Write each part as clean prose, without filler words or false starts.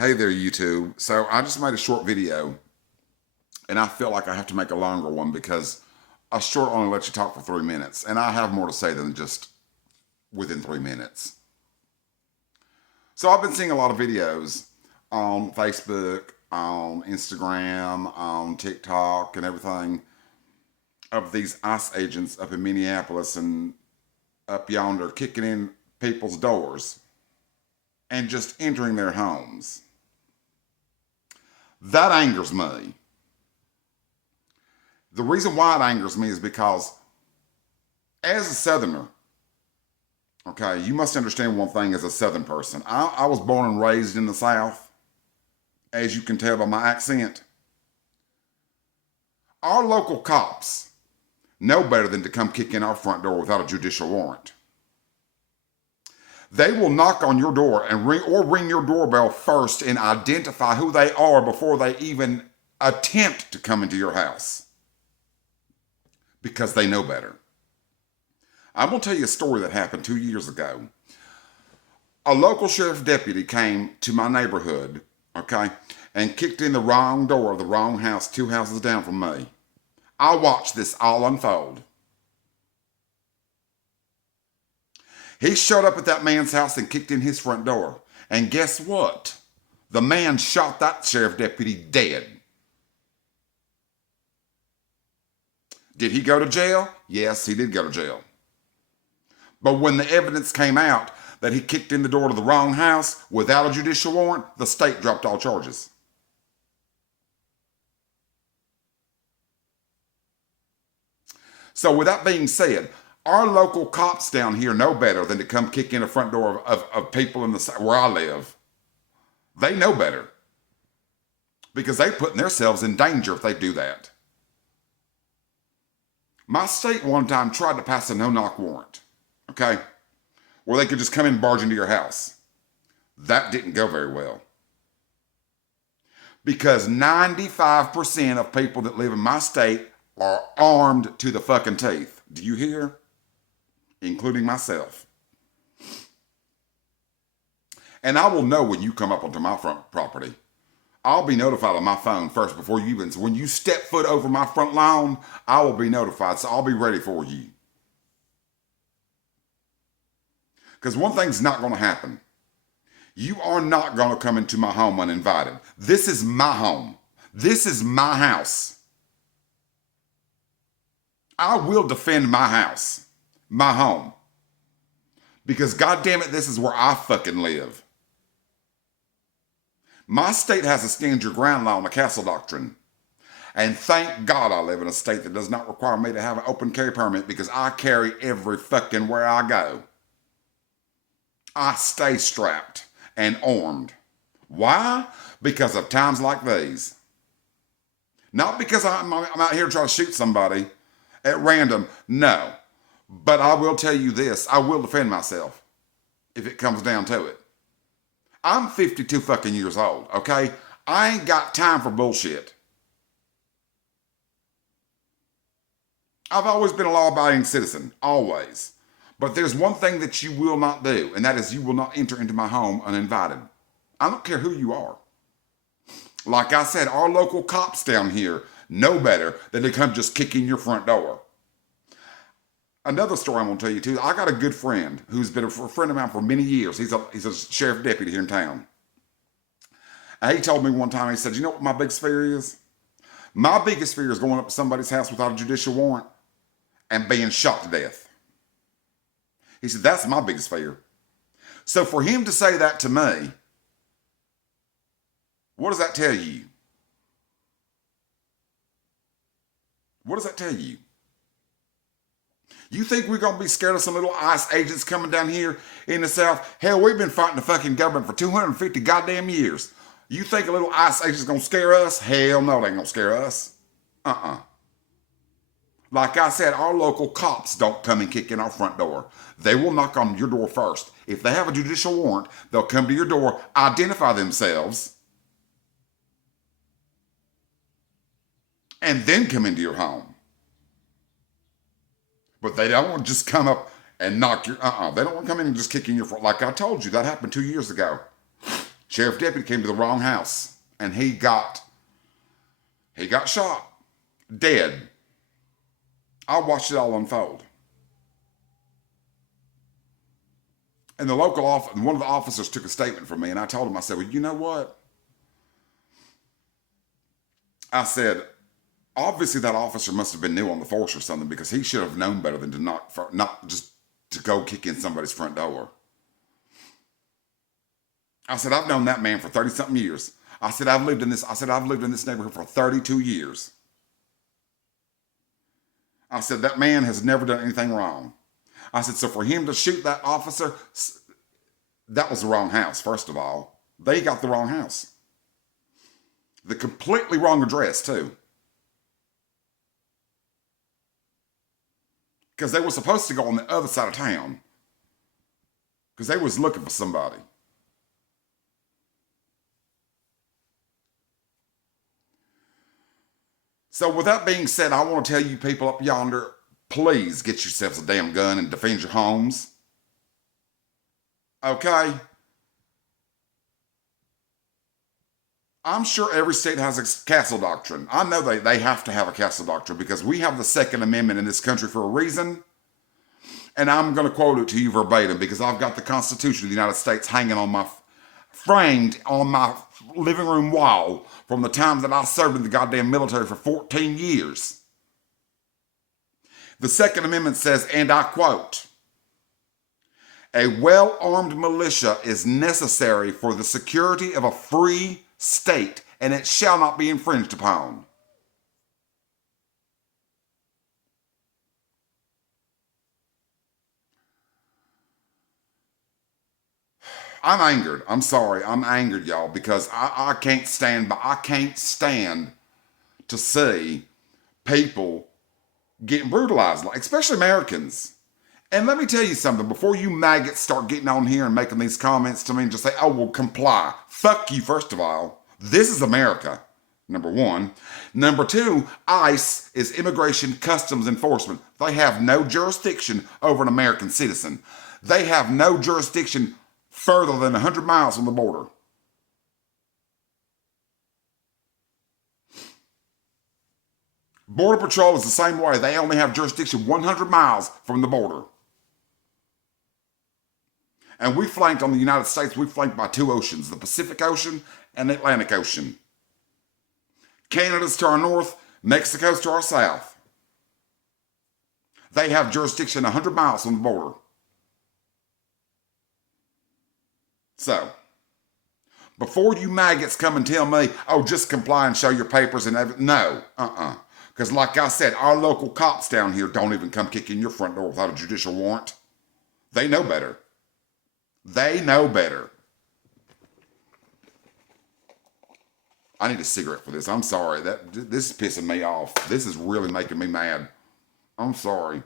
Hey there, YouTube. So I just made a short video, and I feel like I have to make a longer one because a short only lets you talk for 3 minutes, and I have more to say than just within 3 minutes. So I've been seeing a lot of videos on Facebook, on Instagram, on TikTok, and everything of these ICE agents up in Minneapolis and up yonder kicking in people's doors and just entering their homes. That angers me. The reason why it angers me is because, as a Southerner, okay, you must understand one thing as a Southern person. I was born and raised in the South, as you can tell by my accent. Our local cops know better than to come kick in our front door without a judicial warrant. They will knock on your door and ring your doorbell first and identify who they are before they even attempt to come into your house, because they know better. I'm going to tell you a story that happened 2 years ago. A local sheriff deputy came to my neighborhood, okay, and kicked in the wrong door of the wrong house 2 houses down from me. I watched this all unfold. He showed up at that man's house and kicked in his front door. And guess what? The man shot that sheriff deputy dead. Did he go to jail? Yes, he did go to jail. But when the evidence came out that he kicked in the door to the wrong house without a judicial warrant, the state dropped all charges. So with that being said, our local cops down here know better than to come kick in the front door of people in where I live. They know better, because they're putting themselves in danger if they do that. My state one time tried to pass a no-knock warrant, okay, where they could just come in and barge into your house. That didn't go very well, because 95% of people that live in my state are armed to the fucking teeth. Do you hear? Including myself. And I will know when you come up onto my front property. I'll be notified on my phone first before you even, when you step foot over my front lawn, I will be notified, so I'll be ready for you. Because one thing's not going to happen. You are not going to come into my home uninvited. This is my home. This is my house. I will defend my house, my home, because goddamn it, this is where I fucking live. My state has a stand your ground law on the castle doctrine. And thank God I live in a state that does not require me to have an open carry permit, because I carry every fucking where I go. I stay strapped and armed. Why? Because of times like these. Not because I'm out here trying to shoot somebody at random, no. But I will tell you this, I will defend myself if it comes down to it. I'm 52 fucking years old, okay? I ain't got time for bullshit. I've always been a law-abiding citizen, always. But there's one thing that you will not do, and that is you will not enter into my home uninvited. I don't care who you are. Like I said, our local cops down here know better than to come just kick in your front door. Another story I'm going to tell you too. I got a good friend who's been a friend of mine for many years. He's a sheriff deputy here in town. And he told me one time, he said, you know what my biggest fear is? My biggest fear is going up to somebody's house without a judicial warrant and being shot to death. He said, that's my biggest fear. So for him to say that to me, what does that tell you? What does that tell you? You think we're going to be scared of some little ICE agents coming down here in the South? Hell, we've been fighting the fucking government for 250 goddamn years. You think a little ICE agent's going to scare us? Hell no, they ain't going to scare us. Like I said, our local cops don't come and kick in our front door. They will knock on your door first. If they have a judicial warrant, they'll come to your door, identify themselves, and then come into your home. But they don't want to just come up and knock your, they don't want to come in and just kick in your front. Like I told you, that happened 2 years ago. Sheriff deputy came to the wrong house, and he got shot, dead. I watched it all unfold. And the local one of the officers took a statement from me, and I told him, I said, well, you know what? I said, obviously that officer must have been new on the force or something, because he should have known better than to not just to go kick in somebody's front door. I said, I've known that man for 30-something years. I said, I've lived in this neighborhood for 32 years. I said, that man has never done anything wrong. I said, so for him to shoot that officer, that was the wrong house, first of all. They got the wrong house. The completely wrong address, too. Because they were supposed to go on the other side of town. Because they was looking for somebody. So with that being said, I want to tell you people up yonder, please get yourselves a damn gun and defend your homes. Okay? I'm sure every state has a castle doctrine. I know they have to have a castle doctrine because we have the Second Amendment in this country for a reason. And I'm going to quote it to you verbatim because I've got the Constitution of the United States framed on my living room wall from the time that I served in the goddamn military for 14 years. The Second Amendment says, and I quote, a well-armed militia is necessary for the security of a free state, and it shall not be infringed upon. I'm angered. I'm sorry. I'm angered, y'all, because I can't stand to see people getting brutalized, especially Americans. And let me tell you something, before you maggots start getting on here and making these comments to me and just say, oh, well, comply. Fuck you, first of all. This is America, number one. Number two, ICE is Immigration Customs Enforcement. They have no jurisdiction over an American citizen. They have no jurisdiction further than 100 miles from the border. Border Patrol is the same way. They only have jurisdiction 100 miles from the border. And we flanked on the United States, we flanked by two oceans, the Pacific Ocean and the Atlantic Ocean. Canada's to our north, Mexico's to our south. They have jurisdiction 100 miles from the border. So, before you maggots come and tell me, oh, just comply and show your papers and everything. No, Because like I said, our local cops down here don't even come kick in your front door without a judicial warrant. They know better. They know better. I need a cigarette for this. I'm sorry. This is pissing me off. This is really making me mad. I'm sorry.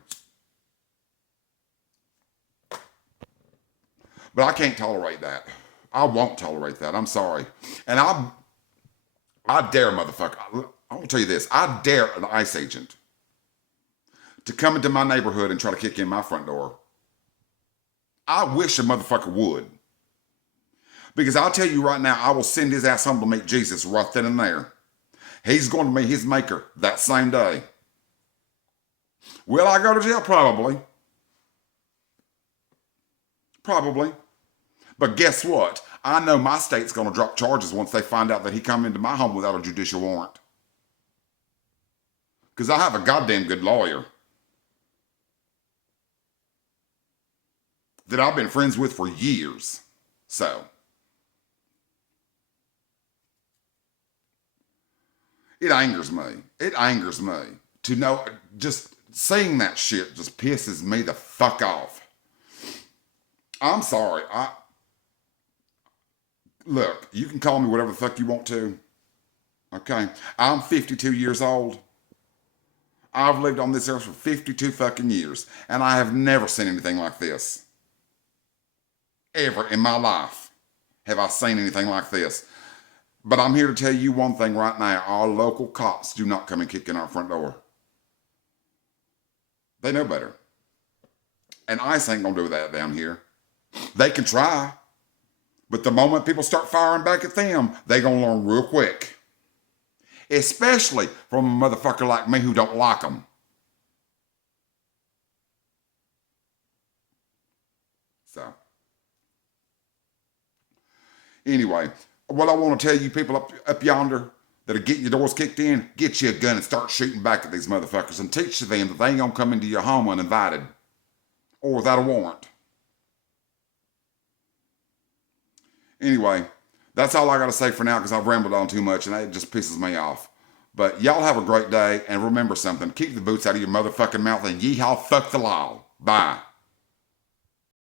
But I can't tolerate that. I won't tolerate that. I'm sorry. And I dare, motherfucker. I will tell you this. I dare an ICE agent to come into my neighborhood and try to kick in my front door. I wish a motherfucker would. Because I'll tell you right now, I will send his ass home to meet Jesus right then and there. He's going to meet his maker that same day. Will I go to jail? Probably. Probably. But guess what? I know my state's going to drop charges once they find out that he come into my home without a judicial warrant. Because I have a goddamn good lawyer that I've been friends with for years. So, it angers me. It angers me to know, just saying that shit just pisses me the fuck off. I'm sorry. Look, you can call me whatever the fuck you want to. Okay? I'm 52 years old. I've lived on this earth for 52 fucking years, and I have never seen anything like this. Ever in my life have I seen anything like this. But I'm here to tell you one thing right now. Our local cops do not come and kick in our front door. They know better. And ICE ain't gonna do that down here. They can try. But the moment people start firing back at them, they gonna learn real quick. Especially from a motherfucker like me who don't like them. So, anyway, what I want to tell you people up yonder that are getting your doors kicked in, get you a gun and start shooting back at these motherfuckers and teach them that they ain't gonna come into your home uninvited or without a warrant. Anyway, that's all I got to say for now because I've rambled on too much and it just pisses me off. But y'all have a great day and remember something. Keep the boots out of your motherfucking mouth and yeehaw fuck the law. Bye.